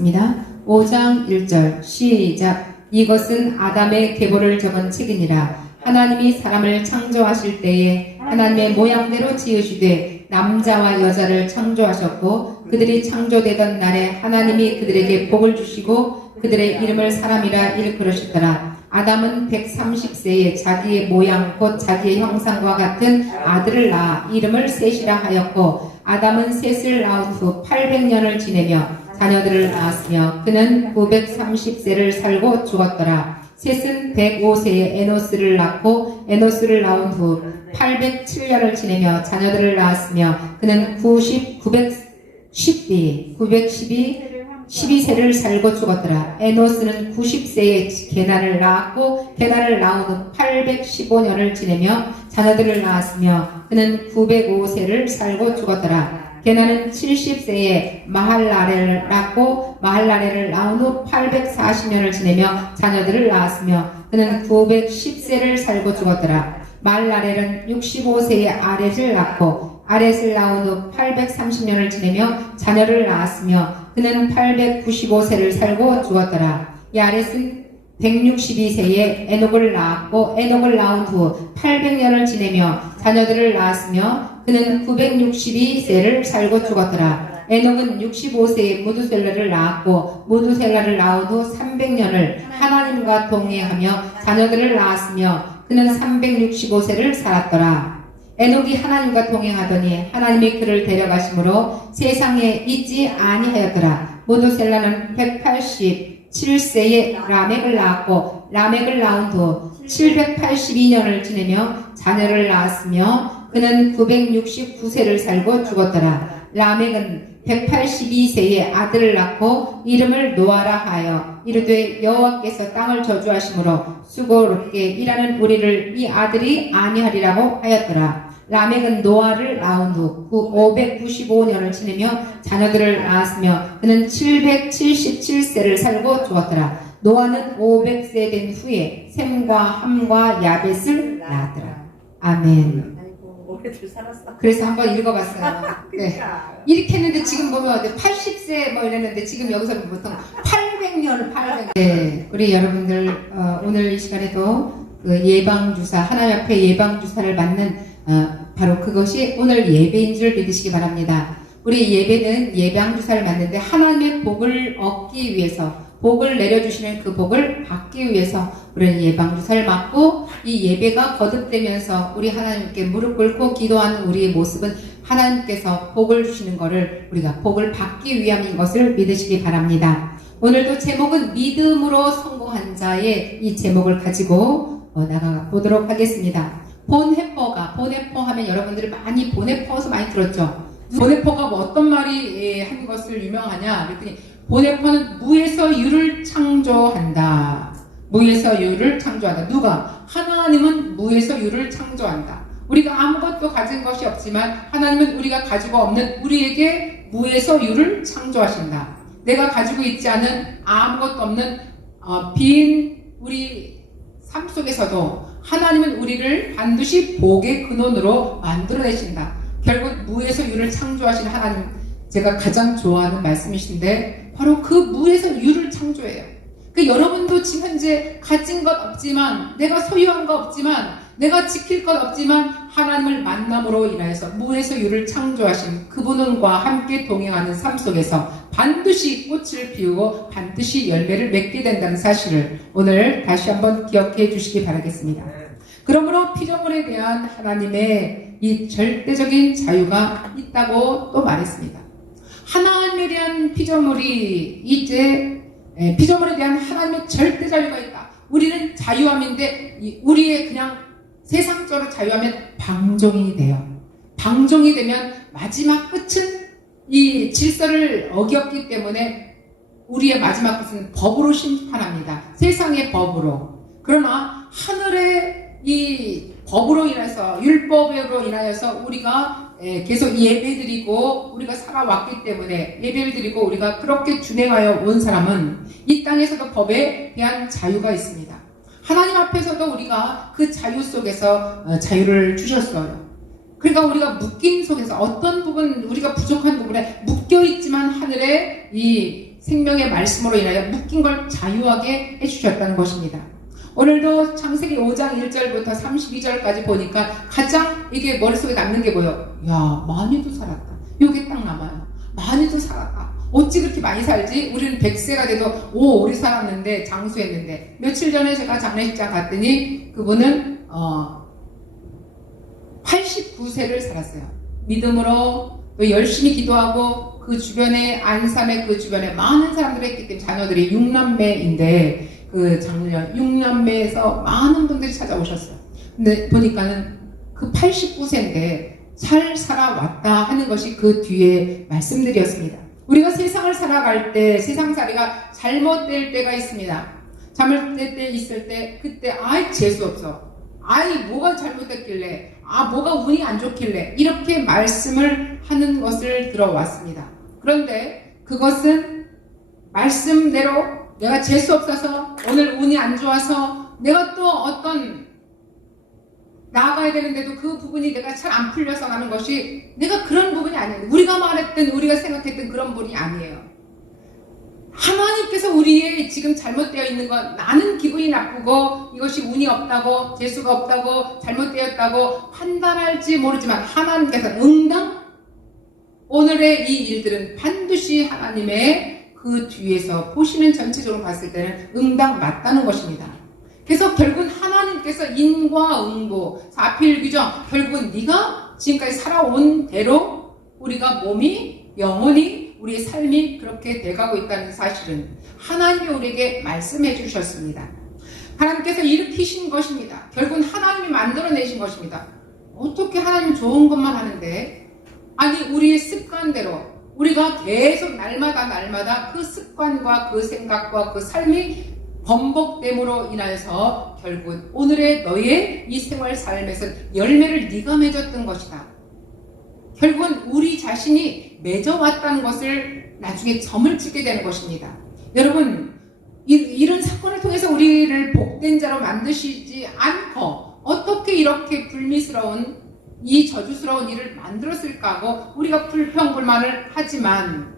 입니다. 5장 1절 시작. 이것은 아담의 계보를 적은 책이니라. 하나님이 사람을 창조하실 때에 하나님의 모양대로 지으시되 남자와 여자를 창조하셨고 그들이 창조되던 날에 하나님이 그들에게 복을 주시고 그들의 이름을 사람이라 일컬으시더라. 아담은 130세에 자기의 모양 곧 자기의 형상과 같은 아들을 낳아 이름을 셋이라 하였고 아담은 셋을 낳은 후 800년을 지내며 자녀들을 낳았으며 그는 930세를 살고 죽었더라. 셋은 105세에 에노스를 낳고 에노스를 낳은 후 807년을 지내며 자녀들을 낳았으며 그는 912세를 살고 죽었더라. 에노스는 90세에 게나를 낳았고 게나를 낳은 후 815년을 지내며 자녀들을 낳았으며 그는 905세를 살고 죽었더라. 게나는 70세에 마할라레를 낳고 마할라레를 낳은 후 840년을 지내며 자녀들을 낳았으며 그는 910세를 살고 죽었더라. 마할라렐은 65세에 아렛을 낳고 아렛을 낳은 후 830년을 지내며 자녀를 낳았으며 그는 895세를 살고 죽었더라. 야렛은 162세에 에녹을 낳았고 에녹을 낳은 후 800년을 지내며 자녀들을 낳았으며 그는 962세를 살고 죽었더라. 에녹은 65세에 무두셀라를 낳았고 무두셀라를 낳은 후 300년을 하나님과 동행하며 자녀들을 낳았으며 그는 365세를 살았더라. 에녹이 하나님과 동행하더니 하나님이 그를 데려가심으로 세상에 있지 아니하였더라. 무두셀라는 187세에 라멕을 낳았고 라멕을 낳은 후 782년을 지내며 자녀를 낳았으며 그는 969세를 살고 죽었더라. 라멕은 182세에 아들을 낳고 이름을 노아라 하여 이르되 여호와께서 땅을 저주하심으로 수고롭게 일하는 우리를 이 아들이 아니하리라고 하였더라. 라멕은 노아를 낳은 후 595년을 지내며 자녀들을 낳았으며 그는 777세를 살고 죽었더라. 노아는 500세 된 후에 셈과 함과 야벳을 낳았더라. 아멘. 그래서 한번 읽어봤어요. 네. 이렇게 했는데 지금 보면 80세 뭐 이랬는데 지금 여기서 보통 800년. 네. 우리 여러분들 오늘 이 시간에도 그 예방주사 하나님 앞에 예방주사를 맞는 바로 그것이 오늘 예배인 줄 믿으시기 바랍니다. 우리 예배는 예방주사를 맞는데 하나님의 복을 얻기 위해서 복을 내려주시는 그 복을 받기 위해서 우리는 예방주사를 맞고 이 예배가 거듭되면서 우리 하나님께 무릎 꿇고 기도하는 우리의 모습은 하나님께서 복을 주시는 것을 우리가 복을 받기 위함인 것을 믿으시기 바랍니다. 오늘도 제목은 믿음으로 성공한 자의 이 제목을 가지고 나가 보도록 하겠습니다. 본해퍼 하면 여러분들이 많이 본해퍼에서 많이 들었죠. 본해퍼가 뭐 어떤 말이 한 것을 유명하냐 그랬더니 본해퍼는 무에서 유를 창조한다. 무에서 유를 창조한다. 누가? 하나님은 무에서 유를 창조한다. 우리가 아무것도 가진 것이 없지만 하나님은 우리가 가지고 없는 우리에게 무에서 유를 창조하신다. 내가 가지고 있지 않은 아무것도 없는 빈 우리 삶 속에서도 하나님은 우리를 반드시 복의 근원으로 만들어내신다. 결국 무에서 유를 창조하신 하나님, 제가 가장 좋아하는 말씀이신데 바로 그 무에서 유를 창조해요. 그 여러분도 지금 현재 가진 것 없지만 내가 소유한 것 없지만 내가 지킬 것 없지만 하나님을 만남으로 인하여서 무에서 유를 창조하신 그분과 함께 동행하는 삶 속에서 반드시 꽃을 피우고 반드시 열매를 맺게 된다는 사실을 오늘 다시 한번 기억해 주시기 바라겠습니다. 그러므로 피조물에 대한 하나님의 이 절대적인 자유가 있다고 또 말했습니다. 하나님에 대한 피조물에 대한 하나님의 절대 자유가 있다. 우리는 자유함인데 우리의 그냥 세상적으로 자유하면 방종이 돼요. 방종이 되면 마지막 끝은 이 질서를 어겼기 때문에 우리의 마지막 끝은 법으로 심판합니다. 세상의 법으로. 그러나 하늘의 이 법으로 인해서 율법으로 인하여서 우리가 계속 예배드리고 우리가 살아왔기 때문에 예배를 드리고 우리가 그렇게 준행하여 온 사람은 이 땅에서도 법에 대한 자유가 있습니다. 하나님 앞에서도 우리가 그 자유 속에서 자유를 주셨어요. 그러니까 우리가 묶임 속에서 어떤 부분 우리가 부족한 부분에 묶여있지만 하늘의 이 생명의 말씀으로 인하여 묶인 걸 자유하게 해주셨다는 것입니다. 오늘도 창세기 5장 1절부터 32절까지 보니까 가장 이게 머릿속에 남는 게 뭐예요? 야, 많이도 살았다. 요게 딱 남아요. 많이도 살았다. 어찌 그렇게 많이 살지? 우리는 100세가 돼도 오래 살았는데 장수했는데, 며칠 전에 제가 장례식장 갔더니 그분은 89세를 살았어요. 믿음으로 또 열심히 기도하고 그 주변에 안산의 그 주변에 많은 사람들이 있기 때문에 자녀들이 6남매인데 그 작년 6남매에서 많은 분들이 찾아오셨어요. 근데 보니까는 그 89세인데 잘 살아왔다 하는 것이 그 뒤에 말씀들이었습니다. 우리가 세상을 살아갈 때 세상살이가 잘못될 때가 있습니다. 잘못될 때 있을 때 그때 아이 재수없어. 아이 뭐가 잘못됐길래, 뭐가 운이 안 좋길래 이렇게 말씀을 하는 것을 들어왔습니다. 그런데 그것은 말씀대로 내가 재수없어서 오늘 운이 안 좋아서 내가 또 어떤 나아가야 되는데도 그 부분이 내가 잘 안 풀려서 가는 것이 내가 그런 부분이 아니에요. 우리가 말했던 우리가 생각했던 그런 부분이 아니에요. 하나님께서 우리의 지금 잘못되어 있는 것, 나는 기분이 나쁘고 이것이 운이 없다고 재수가 없다고 잘못되었다고 판단할지 모르지만 하나님께서 응당 오늘의 이 일들은 반드시 하나님의 그 뒤에서 보시는 전체적으로 봤을 때는 응당 맞다는 것입니다. 그래서 결국은 하나님께서 인과 응보, 사필규정, 결국은 네가 지금까지 살아온 대로 우리가 몸이 영원히 우리의 삶이 그렇게 돼가고 있다는 사실은 하나님이 우리에게 말씀해 주셨습니다. 하나님께서 일으키신 것입니다. 결국은 하나님이 만들어내신 것입니다. 어떻게 하나님 좋은 것만 하는데, 아니 우리의 습관대로 우리가 계속 날마다 그 습관과 그 생각과 그 삶이 번복됨으로 인하여서 결국은 오늘의 너의 이 생활 삶에서 열매를 네가 맺었던 것이다. 결국은 우리 자신이 맺어왔다는 것을 나중에 점을 찍게 되는 것입니다. 여러분, 이런 사건을 통해서 우리를 복된 자로 만드시지 않고 어떻게 이렇게 불미스러운 이 저주스러운 일을 만들었을까 하고 우리가 불평불만을 하지만,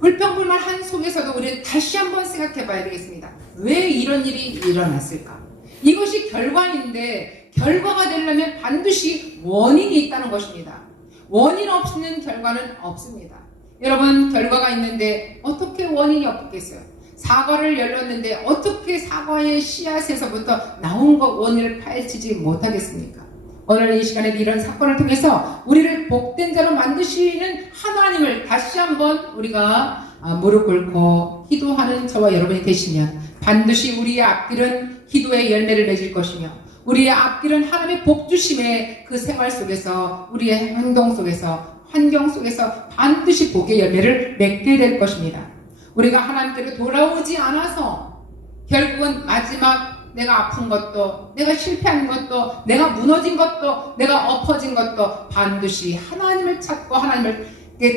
불평불만한 속에서도 우리는 다시 한번 생각해 봐야 되겠습니다. 왜 이런 일이 일어났을까? 이것이 결과인데 결과가 되려면 반드시 원인이 있다는 것입니다. 원인 없는 결과는 없습니다. 여러분, 결과가 있는데 어떻게 원인이 없겠어요? 사과를 열렸는데 어떻게 사과의 씨앗에서부터 나온 것 원인을 파헤치지 못하겠습니까? 오늘 이 시간에 이런 사건을 통해서 우리를 복된 자로 만드시는 하나님을 다시 한번 우리가 무릎 꿇고 기도하는 저와 여러분이 되시면 반드시 우리의 앞길은 기도의 열매를 맺을 것이며 우리의 앞길은 하나님의 복주심의 그 생활 속에서 우리의 행동 속에서 환경 속에서 반드시 복의 열매를 맺게 될 것입니다. 우리가 하나님께로 돌아오지 않아서 결국은 마지막 내가 아픈 것도, 내가 실패한 것도, 내가 무너진 것도, 내가 엎어진 것도 반드시 하나님을 찾고 하나님을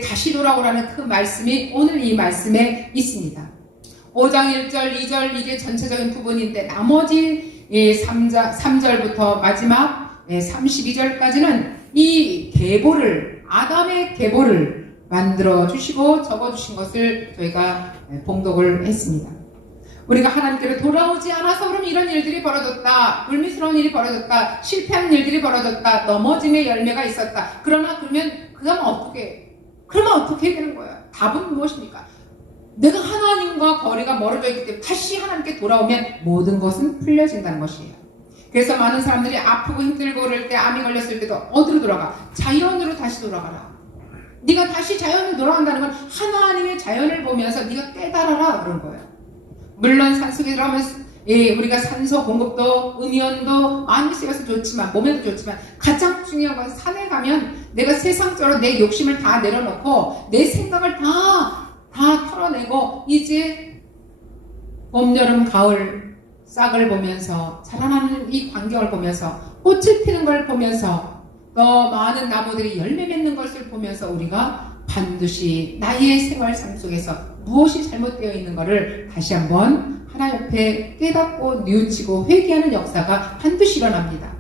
다시 돌아오라는 그 말씀이 오늘 이 말씀에 있습니다. 5장 1절, 2절 이게 전체적인 부분인데 나머지 3절부터 마지막 32절까지는 이 계보를, 아담의 계보를 만들어 주시고 적어 주신 것을 저희가 봉독을 했습니다. 우리가 하나님께로 돌아오지 않아서 그럼 이런 일들이 벌어졌다, 불미스러운 일이 벌어졌다, 실패한 일들이 벌어졌다, 넘어짐의 열매가 있었다. 그러면 어떻게 해야 되는 거예요? 답은 무엇입니까? 내가 하나님과 거리가 멀어져 있기 때문에 다시 하나님께 돌아오면 모든 것은 풀려진다는 것이에요. 그래서 많은 사람들이 아프고 힘들고 그럴 때, 암이 걸렸을 때도 어디로 돌아가? 자연으로 다시 돌아가라. 네가 다시 자연으로 돌아간다는 건 하나님의 자연을 보면서 네가 깨달아라 그런 거예요. 물론 산속에 들어가면 우리가 산소 공급도 음이온도 많이 쓰여서 좋지만, 몸에도 좋지만 가장 중요한 건 산에 가면 내가 세상적으로 내 욕심을 다 내려놓고 내 생각을 다 털어내고 이제 봄, 여름, 가을 싹을 보면서 자라나는 이 광경을 보면서 꽃을 피는 걸 보면서 또 많은 나무들이 열매 맺는 것을 보면서 우리가 반드시 나의 생활 삶 속에서 무엇이 잘못되어 있는 것을 다시 한번 하나님 앞에 깨닫고 뉘우치고 회개하는 역사가 반드시 일어납니다.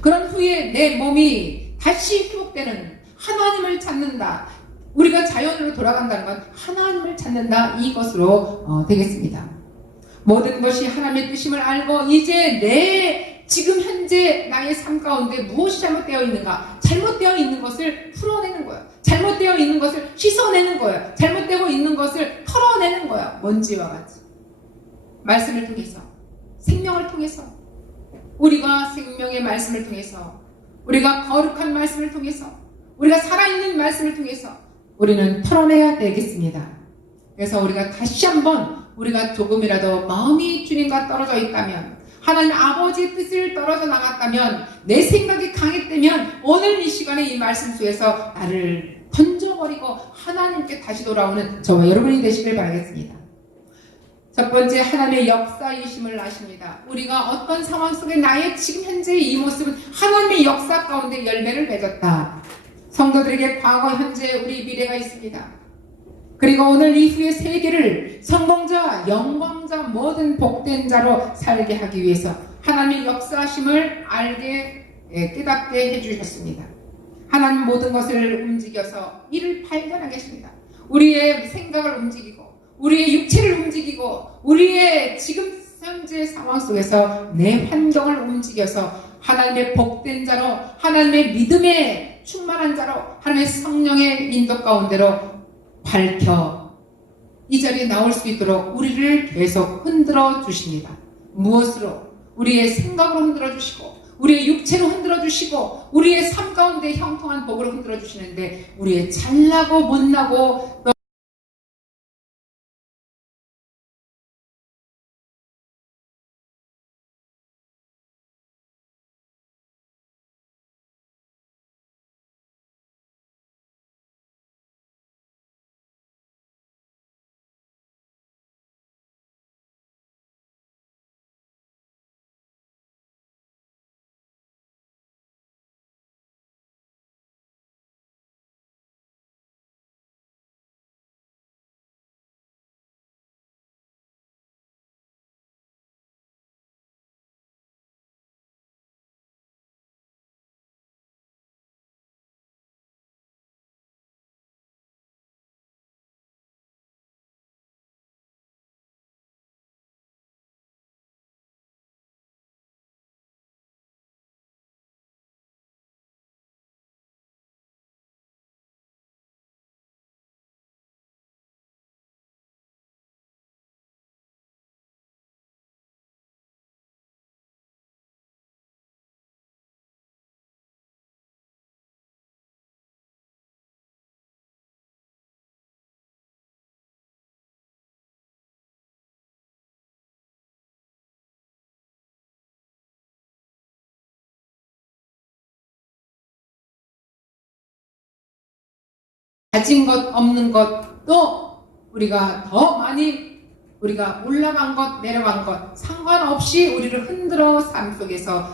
그런 후에 내 몸이 다시 회복되는, 하나님을 찾는다, 우리가 자연으로 돌아간다는 건 하나님을 찾는다, 이것으로 되겠습니다. 모든 것이 하나님의 뜻임을 알고 이제 내 지금 현재 나의 삶 가운데 무엇이 잘못되어 있는가, 잘못되어 있는 것을 풀어내는 거예요. 잘못되어 있는 것을 씻어내는 거예요. 잘못되고 있는 것을 털어내는 거예요. 먼지와 같이 말씀을 통해서, 생명을 통해서, 우리가 생명의 말씀을 통해서, 우리가 거룩한 말씀을 통해서, 우리가 살아있는 말씀을 통해서 우리는 털어내야 되겠습니다. 그래서 우리가 다시 한번, 우리가 조금이라도 마음이 주님과 떨어져 있다면, 하나님 아버지의 뜻을 떨어져 나갔다면, 내 생각이 강했다면 오늘 이 시간에 이 말씀 속에서 나를 던져버리고 하나님께 다시 돌아오는 저와 여러분이 되시길 바라겠습니다. 첫 번째, 하나님의 역사이심을 아십니다. 우리가 어떤 상황 속에 나의 지금 현재의 이 모습은 하나님의 역사 가운데 열매를 맺었다. 성도들에게 과거, 현재, 우리 미래가 있습니다. 그리고 오늘 이후의 세계를 성공자, 영광자, 모든 복된 자로 살게 하기 위해서 하나님의 역사심을 알게, 깨닫게 해주셨습니다. 하나님 모든 것을 움직여서 이를 발견하게 하십니다. 우리의 생각을 움직이고, 우리의 육체를 움직이고, 우리의 지금 현재 상황 속에서 내 환경을 움직여서 하나님의 복된 자로, 하나님의 믿음에 충만한 자로, 하나님의 성령의 인도 가운데로 밝혀 이 자리에 나올 수 있도록 우리를 계속 흔들어 주십니다. 무엇으로? 우리의 생각으로 흔들어 주시고, 우리의 육체로 흔들어 주시고, 우리의 삶 가운데 형통한 복으로 흔들어 주시는데, 우리의 잘나고 못나고 가진 것 없는 것, 또 우리가 더 많이 우리가 올라간 것 내려간 것 상관없이 우리를 흔들어 삶 속에서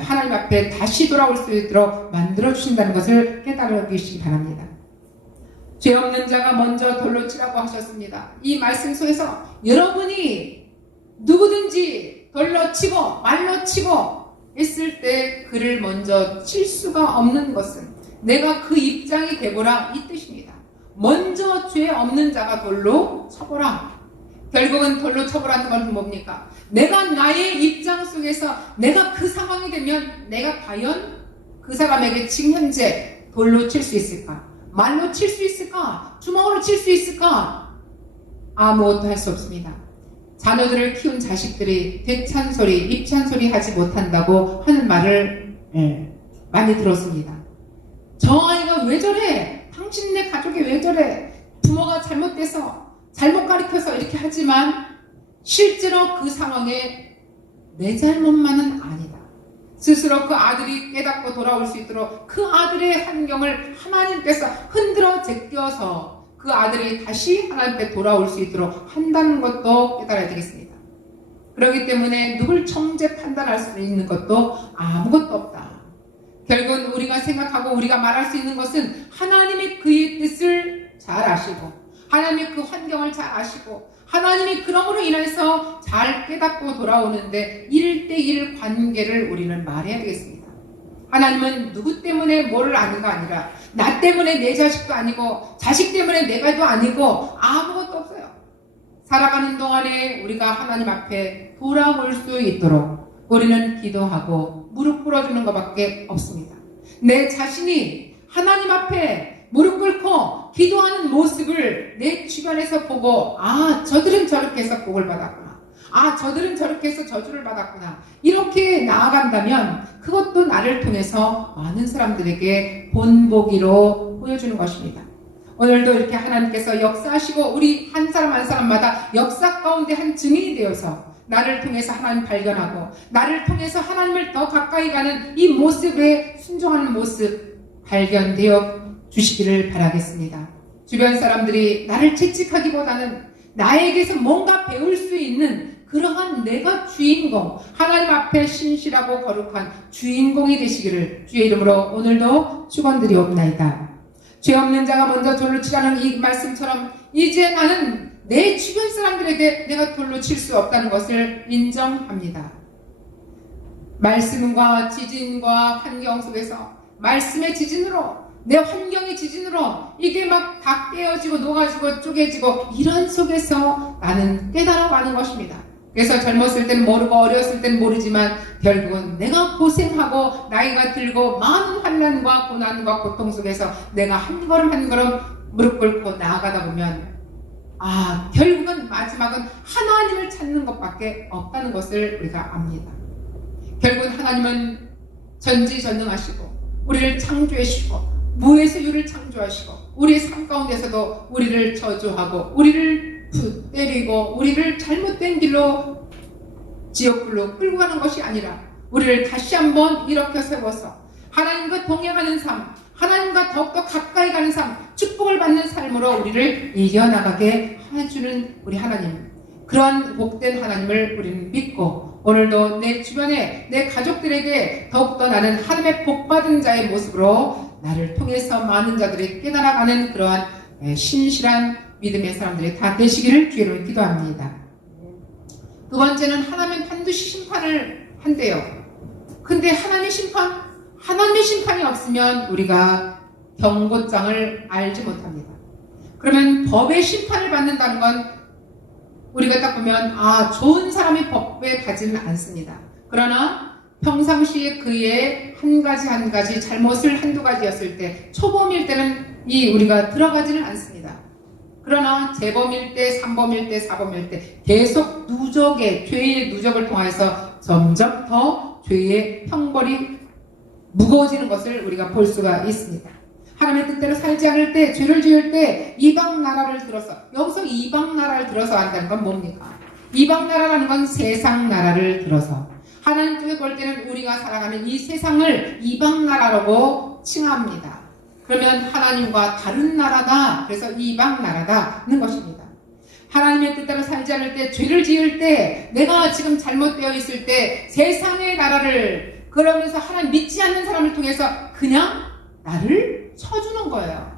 하나님 앞에 다시 돌아올 수 있도록 만들어 주신다는 것을 깨달아 주시기 바랍니다. 죄 없는 자가 먼저 돌로 치라고 하셨습니다. 이 말씀 속에서 여러분이 누구든지 돌로 치고 말로 치고 했을 때 그를 먼저 칠 수가 없는 것은 내가 그 입장이 되보라, 이 뜻입니다. 먼저 죄 없는 자가 돌로 쳐보라. 결국은 돌로 쳐보라는 건 뭡니까? 내가 나의 입장 속에서 내가 그 상황이 되면 내가 과연 그 사람에게 지금 현재 돌로 칠 수 있을까? 말로 칠 수 있을까? 주먹으로 칠 수 있을까? 아무것도 할 수 없습니다. 자녀들을 키운 자식들이 대찬소리, 입찬소리 하지 못한다고 하는 말을 많이 들었습니다. 저 아이가 왜 저래? 당신네 가족이 왜 저래? 부모가 잘못돼서, 잘못 가르쳐서 이렇게 하지만 실제로 그 상황에 내 잘못만은 아니다. 스스로 그 아들이 깨닫고 돌아올 수 있도록 그 아들의 환경을 하나님께서 흔들어 제껴서 그 아들이 다시 하나님께 돌아올 수 있도록 한다는 것도 깨달아야 되겠습니다. 그렇기 때문에 누굴 정죄 판단할 수 있는 것도 아무것도 없다. 결국은 우리가 생각하고 우리가 말할 수 있는 것은 하나님이 그의 뜻을 잘 아시고, 하나님이 그 환경을 잘 아시고, 하나님이 그럼으로 인해서 잘 깨닫고 돌아오는데 1대1 관계를 우리는 말해야 되겠습니다. 하나님은 누구 때문에 뭐를 아는가 아니라 나 때문에 내 자식도 아니고 자식 때문에 내가도 아니고 아무것도 없어요. 살아가는 동안에 우리가 하나님 앞에 돌아올 수 있도록 우리는 기도하고 무릎 꿇어주는 것밖에 없습니다. 내 자신이 하나님 앞에 무릎 꿇고 기도하는 모습을 내 주변에서 보고 아 저들은 저렇게 해서 복을 받았구나. 아 저들은 저렇게 해서 저주를 받았구나. 이렇게 나아간다면 그것도 나를 통해서 많은 사람들에게 본보기로 보여주는 것입니다. 오늘도 이렇게 하나님께서 역사하시고 우리 한 사람 한 사람마다 역사 가운데 한 증인이 되어서 나를 통해서 하나님 발견하고 나를 통해서 하나님을 더 가까이 가는 이 모습에 순종하는 모습 발견되어 주시기를 바라겠습니다. 주변 사람들이 나를 채찍하기보다는 나에게서 뭔가 배울 수 있는 그러한 내가 주인공, 하나님 앞에 신실하고 거룩한 주인공이 되시기를 주의 이름으로 오늘도 축원드리옵나이다. 죄 없는 자가 먼저 돌로 치라는 이 말씀처럼 이제 나는 내 주변 사람들에게 내가 돌로 칠 수 없다는 것을 인정합니다. 말씀과 지진과 환경 속에서 말씀의 지진으로 내 환경의 지진으로 이게 막 다 깨어지고 녹아지고 쪼개지고 이런 속에서 나는 깨달아가는 것입니다. 그래서 젊었을 때는 모르고 어렸을 때는 모르지만 결국은 내가 고생하고 나이가 들고 많은 환난과 고난과 고통 속에서 내가 한 걸음 한 걸음 무릎 꿇고 나아가다 보면 아 결국은 마지막은 하나님을 찾는 것밖에 없다는 것을 우리가 압니다. 결국은 하나님은 전지전능하시고 우리를 창조하시고 무에서 유를 창조하시고 우리의 삶 가운데서도 우리를 저주하고 우리를 때리고 우리를 잘못된 길로 지옥불로 끌고 가는 것이 아니라 우리를 다시 한번 일으켜 세워서 하나님과 동행하는 삶, 하나님과 더욱더 가까이 가는 삶, 축복을 받는 삶으로 우리를 이겨나가게 해주는 우리 하나님, 그런 복된 하나님을 우리는 믿고 오늘도 내 주변에 내 가족들에게 더욱더 나는 하나님의 복받은 자의 모습으로 나를 통해서 많은 자들이 깨달아가는 그러한 신실한 믿음의 사람들이 다 되시기를 주의로 기도합니다. 두 번째는 하나님은 반드시 심판을 한대요. 근데 하나님의 심판이 없으면 우리가 경고장을 알지 못합니다. 그러면 법의 심판을 받는다는 건 우리가 딱 보면 아 좋은 사람이 법에 가지는 않습니다. 그러나 평상시에 그의 한 가지 잘못을 한두 가지였을 때 초범일 때는 우리가 들어가지는 않습니다. 그러나 재범일 때, 3범일 때, 4범일 때 계속 죄의 누적을 통해서 점점 더 죄의 형벌이 무거워지는 것을 우리가 볼 수가 있습니다. 하나님의 뜻대로 살지 않을 때, 죄를 지을 때 이방 나라를 들어서, 여기서 이방 나라를 들어서 한다는 건 뭡니까? 이방 나라라는 건 세상 나라를 들어서 하나님 쪽에 볼 때는 우리가 살아가는 이 세상을 이방 나라라고 칭합니다. 그러면 하나님과 다른 나라다, 그래서 이방 나라다는 것입니다. 하나님의 뜻대로 살지 않을 때, 죄를 지을 때, 내가 지금 잘못되어 있을 때 세상의 나라를 그러면서 하나님 믿지 않는 사람을 통해서 그냥 나를 쳐주는 거예요.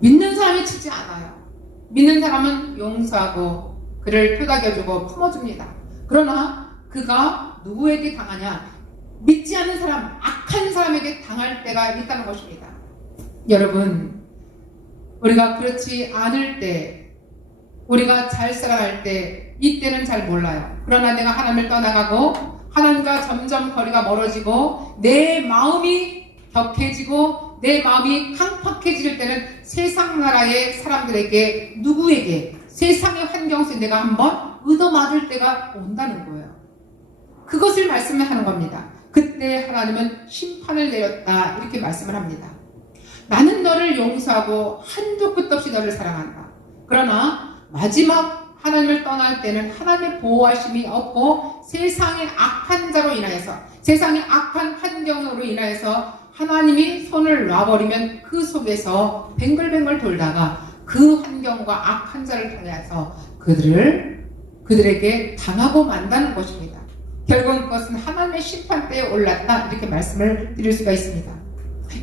믿는 사람이 치지 않아요. 믿는 사람은 용서하고 그를 토닥여주고 품어줍니다. 그러나 그가 누구에게 당하냐? 믿지 않는 사람, 악한 사람에게 당할 때가 있다는 것입니다. 여러분, 우리가 그렇지 않을 때, 우리가 잘 살아갈 때, 이때는 잘 몰라요. 그러나 내가 하나님을 떠나가고 하나님과 점점 거리가 멀어지고 내 마음이 격해지고 내 마음이 강팍해질 때는 세상 나라의 사람들에게, 누구에게, 세상의 환경 속에 내가 한번 얻어맞을 때가 온다는 거예요. 그것을 말씀하는 겁니다. 그때 하나님은 심판을 내렸다, 이렇게 말씀을 합니다. 나는 너를 용서하고 한도 끝도 없이 너를 사랑한다. 그러나 마지막 하나님을 떠날 때는 하나님의 보호하심이 없고 세상의 악한 자로 인하여서, 세상의 악한 환경으로 인하여서 하나님이 손을 놔버리면 그 속에서 뱅글뱅글 돌다가 그 환경과 악한 자를 통해서 그들에게 당하고 만다는 것입니다. 결국은 그것은 하나님의 심판대에 올랐다, 이렇게 말씀을 드릴 수가 있습니다.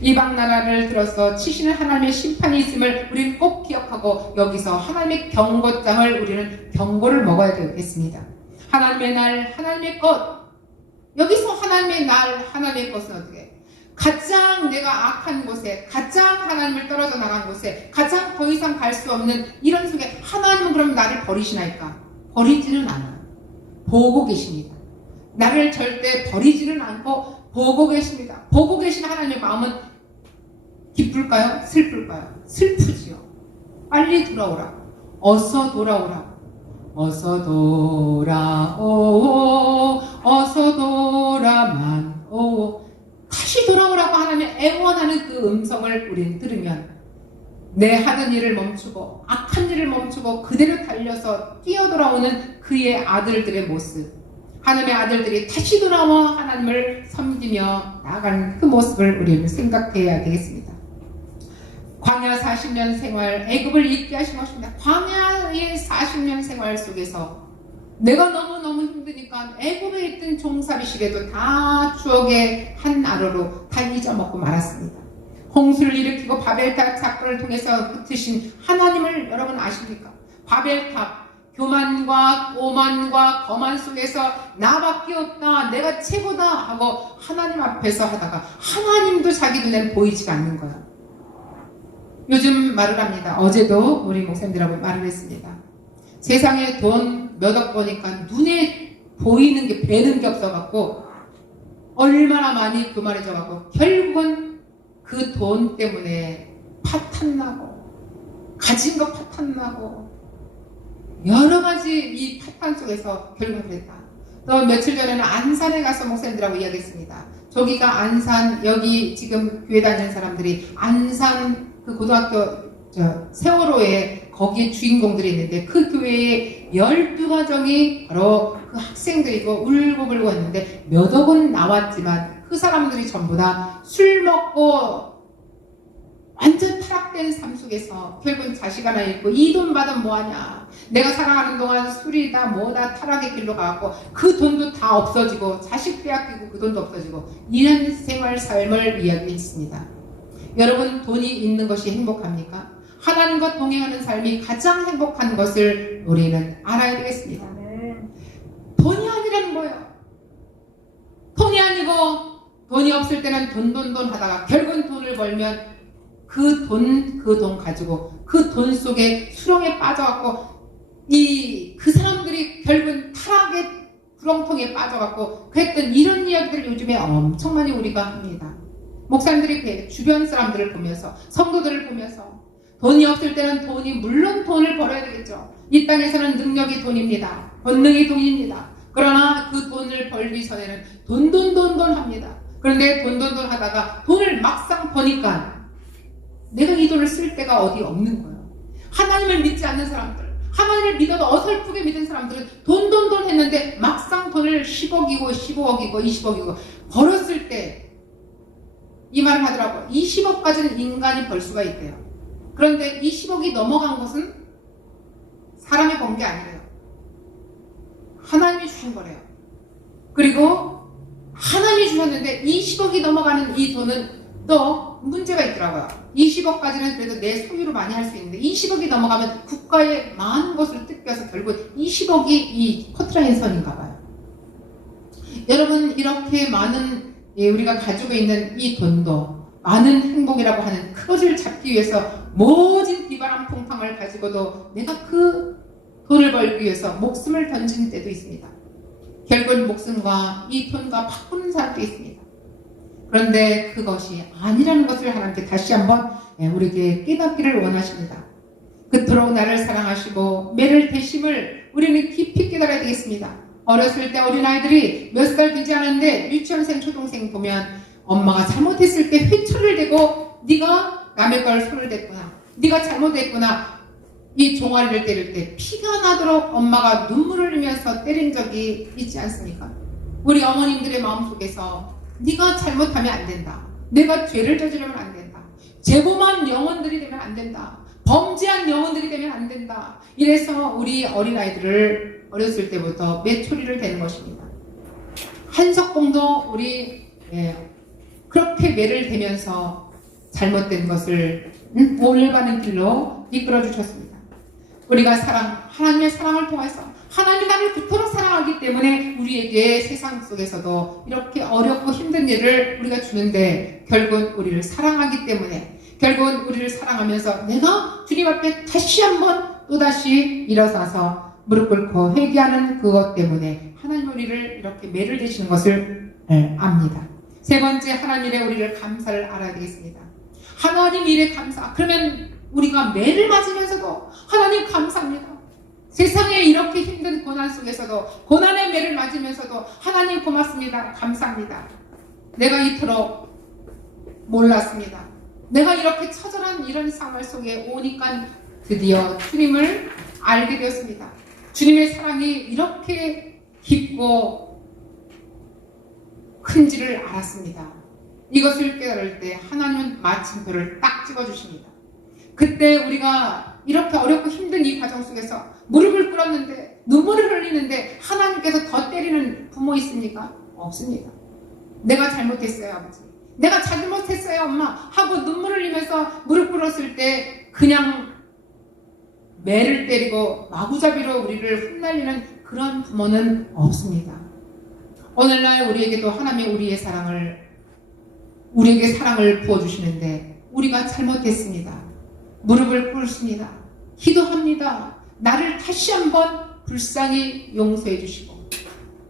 이방 나라를 들어서 치시는 하나님의 심판이 있음을 우리는 꼭 기억하고 여기서 하나님의 경고장을 우리는 경고를 먹어야 되겠습니다. 하나님의 날, 하나님의 것, 여기서 하나님의 것은 어떻게 해? 가장 내가 악한 곳에, 가장 하나님을 떨어져 나간 곳에, 가장 더 이상 갈 수 없는 이런 속에 하나님은 그럼 나를 버리시나이까? 버리지는 않아요. 보고 계십니다. 나를 절대 버리지는 않고 보고 계십니다. 보고 계신 하나님의 마음은 기쁠까요? 슬플까요? 슬프지요. 빨리 돌아오라. 어서 돌아오라. 어서 돌아오. 어서 돌아만 오. 다시 돌아오라고 하나님 애원하는 그 음성을 우리는 들으면 내 하는 일을 멈추고 악한 일을 멈추고 그대로 달려서 뛰어돌아오는 그의 아들들의 모습, 하나님의 아들들이 다시 돌아와 하나님을 섬기며 나아가는 그 모습을 우리는 생각해야 되겠습니다. 광야 40년 생활, 애굽을 잊게 하신 것입니다. 광야의 40년 생활 속에서 내가 너무너무 힘드니까 애굽에 있던 종살이 시대도 다 추억의 한 나로로 다 잊어먹고 말았습니다. 홍수를 일으키고 바벨탑 사건을 통해서 흩으신 하나님을 여러분 아십니까? 바벨탑, 교만과 오만과 거만 속에서 나밖에 없다, 내가 최고다 하고 하나님 앞에서 하다가 하나님도 자기 눈에는 보이지가 않는 거야. 요즘 말을 합니다. 어제도 우리 목사님들하고 말을 했습니다. 세상에 돈 몇억 버니까 눈에 보이는 게 배는 게 없어갖고 얼마나 많이 교만해져갖고 결국은 그 돈 때문에 파탄나고 가진 거 파탄나고 여러 가지 이 파탄 속에서 결국은 그랬다. 또 며칠 전에는 안산에 가서 목사님들하고 이야기했습니다. 저기가 안산, 여기 지금 교회 다니는 사람들이 안산 그 고등학교 세월호에 거기에 주인공들이 있는데 그 교회에 12가정이 바로 그 학생들이고 울고불고 했는데 몇억 원 나왔지만 그 사람들이 전부 다 술 먹고 완전 타락된 삶 속에서 결국은 자식 하나 잃고 이 돈 받으면 뭐하냐, 내가 살아가는 동안 술이다 뭐다 타락의 길로 가고 그 돈도 다 없어지고 자식 빼앗기고 그 돈도 없어지고 이런 생활 삶을 이야기했습니다. 여러분, 돈이 있는 것이 행복합니까? 하나님과 동행하는 삶이 가장 행복한 것을 우리는 알아야 되겠습니다. 돈이 아니라는 거예요. 돈이 아니고 돈이 없을 때는 돈 하다가 결국은 돈을 벌면 그 돈 가지고 그 돈 속에 수렁에 빠져갖고 그 사람들이 결국은 타락의 구렁텅이에 빠져갖고 그랬던 이런 이야기들을 요즘에 엄청 많이 우리가 합니다. 목사님들이 주변 사람들을 보면서 성도들을 보면서 돈이 없을 때는 물론 돈을 벌어야 되겠죠. 이 땅에서는 능력이 돈입니다. 본능이 돈입니다. 그러나 그 돈을 벌기 전에는 돈 합니다. 그런데 돈 하다가 돈을 막상 버니까 내가 이 돈을 쓸 데가 어디 없는 거예요. 하나님을 믿지 않는 사람들, 하나님을 믿어도 어설프게 믿은 사람들은 돈 했는데 막상 돈을 10억이고 15억이고 20억이고 벌었을 때 이 말을 하더라고요. 20억까지는 인간이 벌 수가 있대요. 그런데 20억이 넘어간 것은 사람이 번 게 아니래요. 하나님이 주신 거래요. 그리고 하나님이 주셨는데 20억이 넘어가는 이 돈은 또 문제가 있더라고요. 20억까지는 그래도 내 소유로 많이 할 수 있는데 20억이 넘어가면 국가의 많은 것을 뜯겨서 결국 20억이 이 커트라인 선인가 봐요. 여러분, 이렇게 많은 우리가 가지고 있는 이 돈도 많은 행복이라고 하는 그것을 잡기 위해서 모진 비바람 풍탕을 가지고도 내가 그 돈을 벌기 위해서 목숨을 던지는 때도 있습니다. 결국은 목숨과 이 돈과 바꾸는 사람도 있습니다. 그런데 그것이 아니라는 것을 하나님께 다시 한번 우리에게 깨닫기를 원하십니다. 그토록 나를 사랑하시고 매를 대심을 우리는 깊이 깨달아야 되겠습니다. 어렸을 때 어린아이들이 몇 살 되지 않았는데 유치원생, 초등생 보면 엄마가 잘못했을 때 회초리를 대고 네가 남의 걸 손을 댔구나, 네가 잘못했구나, 이 종아리를 때릴 때 피가 나도록 엄마가 눈물을 흘리면서 때린 적이 있지 않습니까? 우리 어머님들의 마음속에서 네가 잘못하면 안 된다, 내가 죄를 저지르면 안 된다, 재범한 영혼들이 되면 안 된다, 범죄한 영혼들이 되면 안 된다, 이래서 우리 어린아이들을 어렸을 때부터 매초리를 대는 것입니다. 한석봉도 우리 그렇게 매를 대면서 잘못된 것을 오늘 가는 길로 이끌어 주셨습니다. 우리가 하나님의 사랑을 통해서 하나님이 나를 그토록 사랑하기 때문에 우리에게 세상 속에서도 이렇게 어렵고 힘든 일을 우리가 주는데 결국은 우리를 사랑하기 때문에 결국은 우리를 사랑하면서 내가 주님 앞에 다시 한번 또다시 일어서서 무릎 꿇고 회개하는 그것 때문에 하나님 우리를 이렇게 매를 대시는 것을 압니다. 세 번째, 하나님 일에 우리를 감사를 알아야 되겠습니다. 하나님 일에 감사. 그러면 우리가 매를 맞으면서도 하나님 감사합니다. 세상에 이렇게 힘든 고난 속에서도 고난의 매를 맞으면서도 하나님 고맙습니다. 감사합니다. 내가 이토록 몰랐습니다. 내가 이렇게 처절한 이런 상황 속에 오니까 드디어 주님을 알게 되었습니다. 주님의 사랑이 이렇게 깊고 큰지를 알았습니다. 이것을 깨달을 때 하나님은 마침표를 딱 찍어주십니다. 그때 우리가 이렇게 어렵고 힘든 이 과정 속에서 무릎을 꿇었는데 눈물을 흘리는데 하나님께서 더 때리는 부모 있습니까? 없습니다. 내가 잘못했어요, 아버지. 내가 잘못했어요, 엄마. 하고 눈물 흘리면서 무릎 꿇었을 때 그냥 매를 때리고 마구잡이로 우리를 흩날리는 그런 부모는 없습니다. 오늘날 우리에게도 하나님이 우리에게 사랑을 부어주시는데 우리가 잘못했습니다. 무릎을 꿇습니다. 기도합니다. 나를 다시 한번 불쌍히 용서해 주시고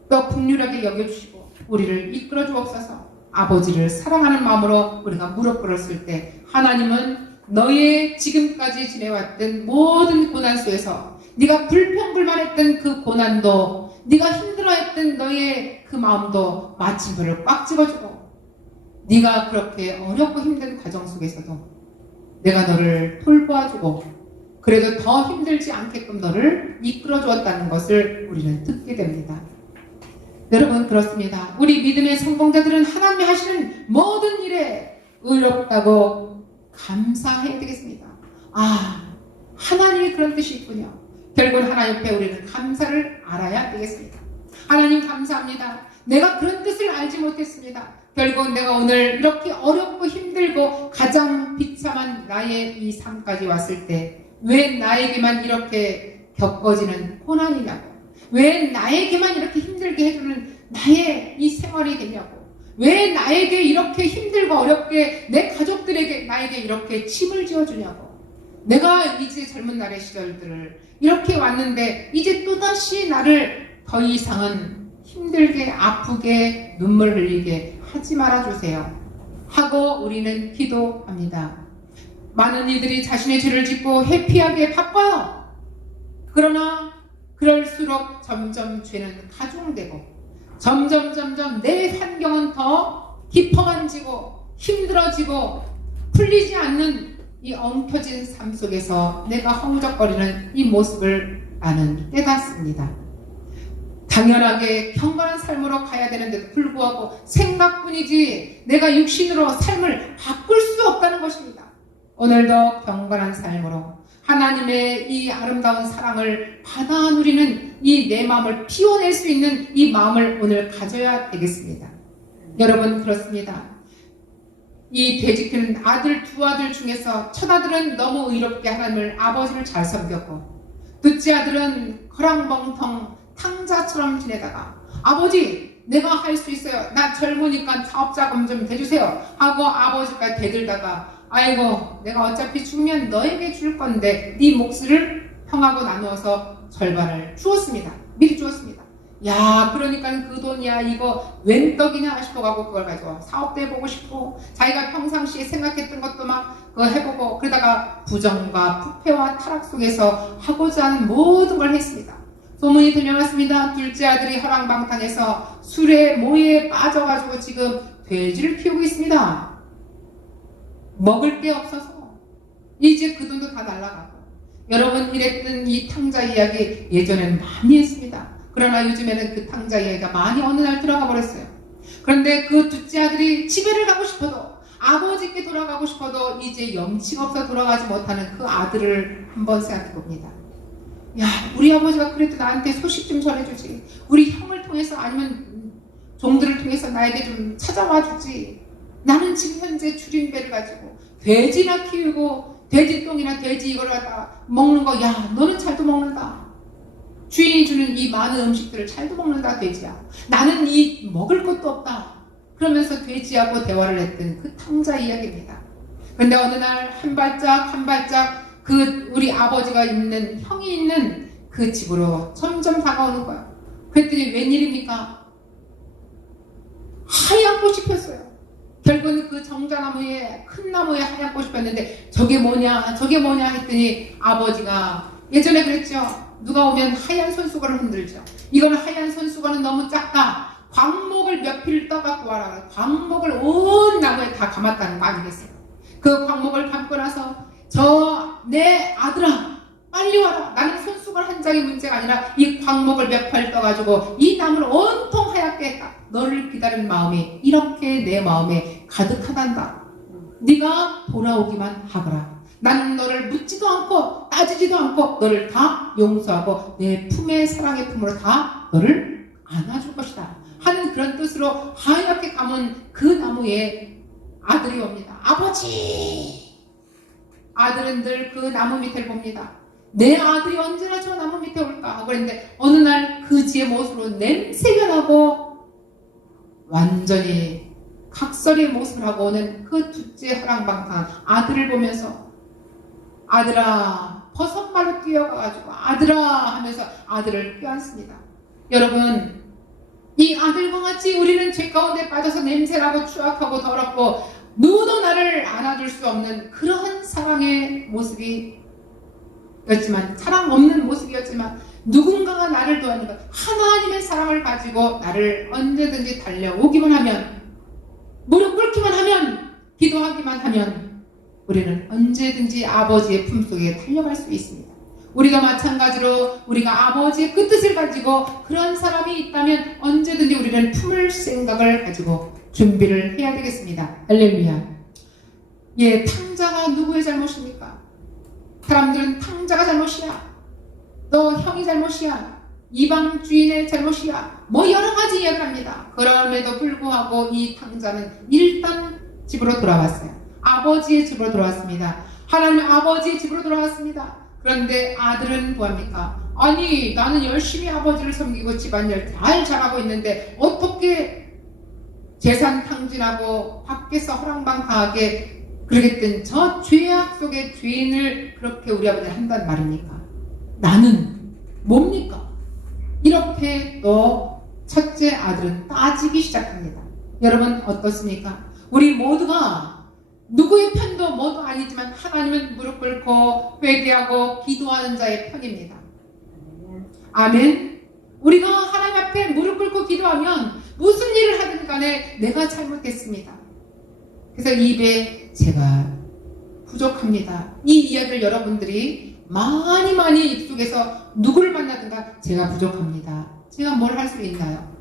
또 긍휼하게 여겨주시고 우리를 이끌어 주옵소서. 아버지를 사랑하는 마음으로 우리가 무릎 꿇었을 때 하나님은 너의 지금까지 지내왔던 모든 고난 속에서 네가 불평불만했던 그 고난도 네가 힘들어했던 너의 그 마음도 마침표를 꽉 찍어주고 네가 그렇게 어렵고 힘든 과정 속에서도 내가 너를 돌보아주고 그래도 더 힘들지 않게끔 너를 이끌어 주었다는 것을 우리는 듣게 됩니다. 여러분, 그렇습니다. 우리 믿음의 성공자들은 하나님이 하시는 모든 일에 의롭다고 감사해야 되겠습니다. 하나님이 그런 뜻이 있군요. 결국은 하나님 앞에 우리는 감사를 알아야 되겠습니다. 하나님 감사합니다. 내가 그런 뜻을 알지 못했습니다. 결국 내가 오늘 이렇게 어렵고 힘들고 가장 비참한 나의 이 삶까지 왔을 때 왜 나에게만 이렇게 겪어지는 고난이냐고, 왜 나에게만 이렇게 힘들게 해주는 나의 이 생활이 되냐고, 왜 나에게 이렇게 힘들고 어렵게 내 가족들에게 나에게 이렇게 침을 지어주냐고. 내가 이제 젊은 날의 시절들을 이렇게 왔는데 이제 또다시 나를 더 이상은 힘들게 아프게 눈물 흘리게 하지 말아주세요 하고 우리는 기도합니다. 많은 이들이 자신의 죄를 짓고 회피하기에 바빠요. 그러나 그럴수록 점점 죄는 가중되고 점점 내 환경은 더 깊어만지고 힘들어지고 풀리지 않는 이 엉켜진 삶 속에서 내가 허우적거리는 이 모습을 나는 깨닫습니다. 당연하게 경건한 삶으로 가야 되는데도 불구하고 생각뿐이지 내가 육신으로 삶을 바꿀 수 없다는 것입니다. 오늘도 경건한 삶으로 하나님의 이 아름다운 사랑을 받아 누리는 이 내 마음을 피워낼 수 있는 이 마음을 오늘 가져야 되겠습니다. 여러분, 그렇습니다. 이 되지키는 두 아들 중에서 첫 아들은 너무 의롭게 하나님을 아버지를 잘 섬겼고 둘째 아들은 거랑멍텅 탕자처럼 지내다가 아버지 내가 할 수 있어요. 나 젊으니까 사업자금 좀 대주세요 하고 아버지가 대들다가 아이고 내가 어차피 죽으면 너에게 줄 건데 네 몫을 형하고 나누어서 절반을 주었습니다. 미리 주었습니다. 야, 그러니까 그 돈이야 이거 웬 떡이냐 싶어가고 그걸 가지고 사업도 해보고 싶고 자기가 평상시에 생각했던 것도 막 그거 해보고 그러다가 부정과 부패와 타락 속에서 하고자 하는 모든 걸 했습니다. 소문이 들려왔습니다. 둘째 아들이 허랑방탕해서 술에 모에 빠져가지고 지금 돼지를 키우고 있습니다. 먹을 게 없어서 이제 그 돈도 다 날아가고. 여러분, 이랬던 이 탕자 이야기 예전에는 많이 했습니다. 그러나 요즘에는 그 탕자 이야기가 많이 어느 날 들어가 버렸어요. 그런데 그 둘째 아들이 집에를 가고 싶어도 아버지께 돌아가고 싶어도 이제 염치가 없어 돌아가지 못하는 그 아들을 한번 생각해 봅니다. 야, 우리 아버지가 그래도 나한테 소식 좀 전해주지. 우리 형을 통해서 아니면 종들을 통해서 나에게 좀 찾아와 주지. 나는 지금 현재 줄임배를 가지고 돼지나 키우고 돼지똥이나 돼지 이걸 갖다 먹는 거, 야 너는 잘도 먹는다. 주인이 주는 이 많은 음식들을 잘도 먹는다 돼지야. 나는 이 먹을 것도 없다. 그러면서 돼지하고 대화를 했던 그 탕자 이야기입니다. 그런데 어느 날 한 발짝 한 발짝 그 우리 아버지가 있는 형이 있는 그 집으로 점점 다가오는 거야. 그랬더니 웬일입니까? 하얀 꽃이 폈어요. 결국은 그 정자나무에 큰 나무에 하얀 꽃이 폈는데 저게 뭐냐 저게 뭐냐 했더니 아버지가 예전에 그랬죠. 누가 오면 하얀 손수건을 흔들죠. 이거는 하얀 손수건은 너무 작다. 광목을 몇 필을 떠갖고 와라. 광목을 온 나무에 다 감았다는 거 아니겠어요? 그 광목을 감고 나서 내 아들아 빨리 와라. 나는 손수건 한 장의 문제가 아니라 이 광목을 몇 팔 떠가지고 이 나무를 온통 하얗게 했다. 너를 기다리는 마음이 이렇게 내 마음에 가득하단다. 네가 돌아오기만 하거라. 나는 너를 묻지도 않고 따지지도 않고 너를 다 용서하고 내 품의 사랑의 품으로 다 너를 안아줄 것이다 하는 그런 뜻으로 하얗게 감은 그 나무에 아들이 옵니다. 아버지! 아들은 늘 그 나무 밑을 봅니다. 내 아들이 언제나 저 나무 밑에 올까? 그랬는데 어느 날 그지의 모습으로 냄새가 나고 완전히 각설의 모습을 하고 오는 그 둘째 허랑방탕한 아들을 보면서 아들아 버섯말로 뛰어가가지고 아들아 하면서 아들을 껴안습니다. 여러분 이 아들과 같이 우리는 죄 가운데 빠져서 냄새나고 추악하고 더럽고 누구도 나를 안아줄 수 없는 그러한 사랑의 모습이었지만 사랑 없는 모습이었지만 누군가가 나를 도와주는 것 하나님의 사랑을 가지고 나를 언제든지 달려오기만 하면 무릎 꿇기만 하면 기도하기만 하면 우리는 언제든지 아버지의 품속에 달려갈 수 있습니다. 우리가 마찬가지로 우리가 아버지의 그 뜻을 가지고 그런 사람이 있다면 언제든지 우리는 품을 생각을 가지고 준비를 해야 되겠습니다. 할렐루야. 예, 탕자가 누구의 잘못입니까? 사람들은 탕자가 잘못이야. 너 형이 잘못이야. 이방 주인의 잘못이야. 뭐 여러 가지 이야기를 합니다. 그럼에도 불구하고 이 탕자는 일단 집으로 돌아왔어요. 아버지의 집으로 돌아왔습니다. 하나님 아버지의 집으로 돌아왔습니다. 그런데 아들은 뭐합니까? 아니 나는 열심히 아버지를 섬기고 집안일 잘 잘하고 있는데 어떻게 재산 탕진하고 밖에서 허랑방탕하게 그러겠든 저 죄악 속의 죄인을 그렇게 우리 아버지는 한단 말입니까? 나는 뭡니까? 이렇게 또 첫째 아들은 따지기 시작합니다. 여러분 어떻습니까? 우리 모두가 누구의 편도 모두 아니지만 하나님은 무릎 꿇고 회개하고 기도하는 자의 편입니다. 아멘. 우리가 하나님 앞에 무릎 꿇고 기도하면 무슨 일을 하든 간에 내가 잘못했습니다. 그래서 입에 제가 부족합니다. 이 이야기를 여러분들이 많이 입속에서 누구를 만나든가 제가 부족합니다. 제가 뭘 할 수 있나요?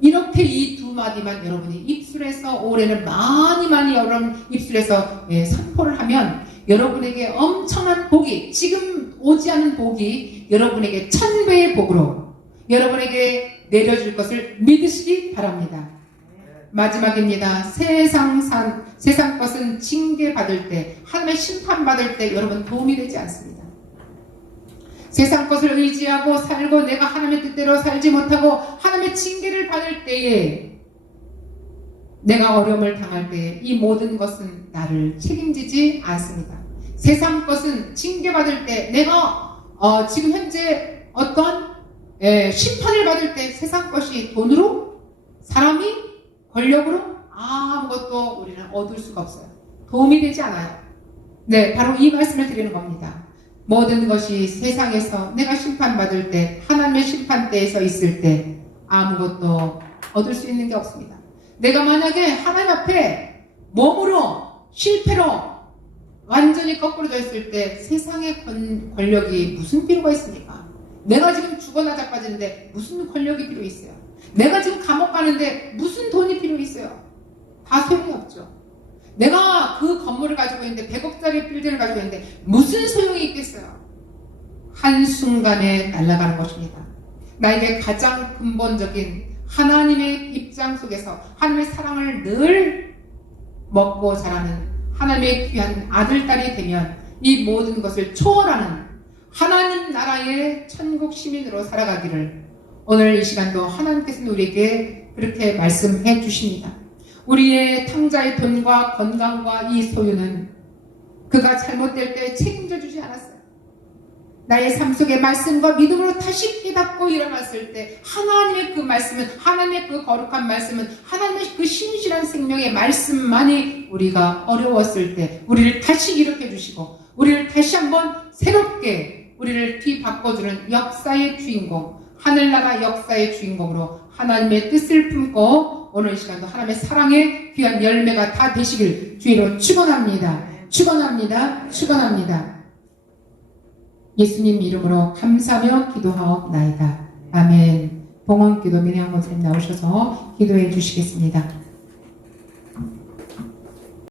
이렇게 이 두 마디만 여러분이 입술에서 올해는 많이 여러분 입술에서 선포를 하면 여러분에게 엄청난 복이 지금 오지 않은 복이 여러분에게 1000배의 복으로 여러분에게 내려줄 것을 믿으시기 바랍니다. 마지막입니다. 세상 것은 징계받을 때 하나님의 심판받을 때 여러분 도움이 되지 않습니다. 세상 것을 의지하고 살고 내가 하나님의 뜻대로 살지 못하고 하나님의 징계를 받을 때에 내가 어려움을 당할 때에 이 모든 것은 나를 책임지지 않습니다. 세상 것은 징계받을 때 내가 지금 현재 어떤 심판을 받을 때 세상 것이 돈으로 사람이 권력으로 아무것도 우리는 얻을 수가 없어요. 도움이 되지 않아요. 네, 바로 이 말씀을 드리는 겁니다. 모든 것이 세상에서 내가 심판받을 때 하나님의 심판대에서 있을 때 아무것도 얻을 수 있는 게 없습니다. 내가 만약에 하나님 앞에 몸으로 실패로 완전히 거꾸로져 있을 때 세상의 권력이 무슨 필요가 있습니까? 내가 지금 죽어나 자빠지는데 무슨 권력이 필요 있어요? 내가 지금 감옥 가는데 무슨 돈이 필요 있어요? 다 소용이 없죠. 내가 그 건물을 가지고 있는데 100억짜리 빌딩을 가지고 있는데 무슨 소용이 있겠어요? 한순간에 날아가는 것입니다. 나에게 가장 근본적인 하나님의 입장 속에서 하나님의 사랑을 늘 먹고 자라는 하나님의 귀한 아들, 딸이 되면 이 모든 것을 초월하는 하나님 나라의 천국 시민으로 살아가기를 오늘 이 시간도 하나님께서는 우리에게 그렇게 말씀해 주십니다. 우리의 탕자의 돈과 건강과 이 소유는 그가 잘못될 때 책임져 주지 않았어요. 나의 삶 속의 말씀과 믿음으로 다시 깨닫고 일어났을 때 하나님의 그 말씀은, 하나님의 그 거룩한 말씀은, 하나님의 그 신실한 생명의 말씀만이 우리가 어려웠을 때 우리를 다시 일으켜 주시고 우리를 다시 한번 새롭게 우리를 뒤바꿔주는 역사의 주인공, 하늘나라 역사의 주인공으로 하나님의 뜻을 품고 오늘 이 시간도 하나님의 사랑의 귀한 열매가 다 되시길 주의로 축원합니다. 축원합니다. 축원합니다. 예수님 이름으로 감사하며 기도하옵나이다. 아멘. 봉헌기도 민혜원 목사님 나오셔서 기도해 주시겠습니다.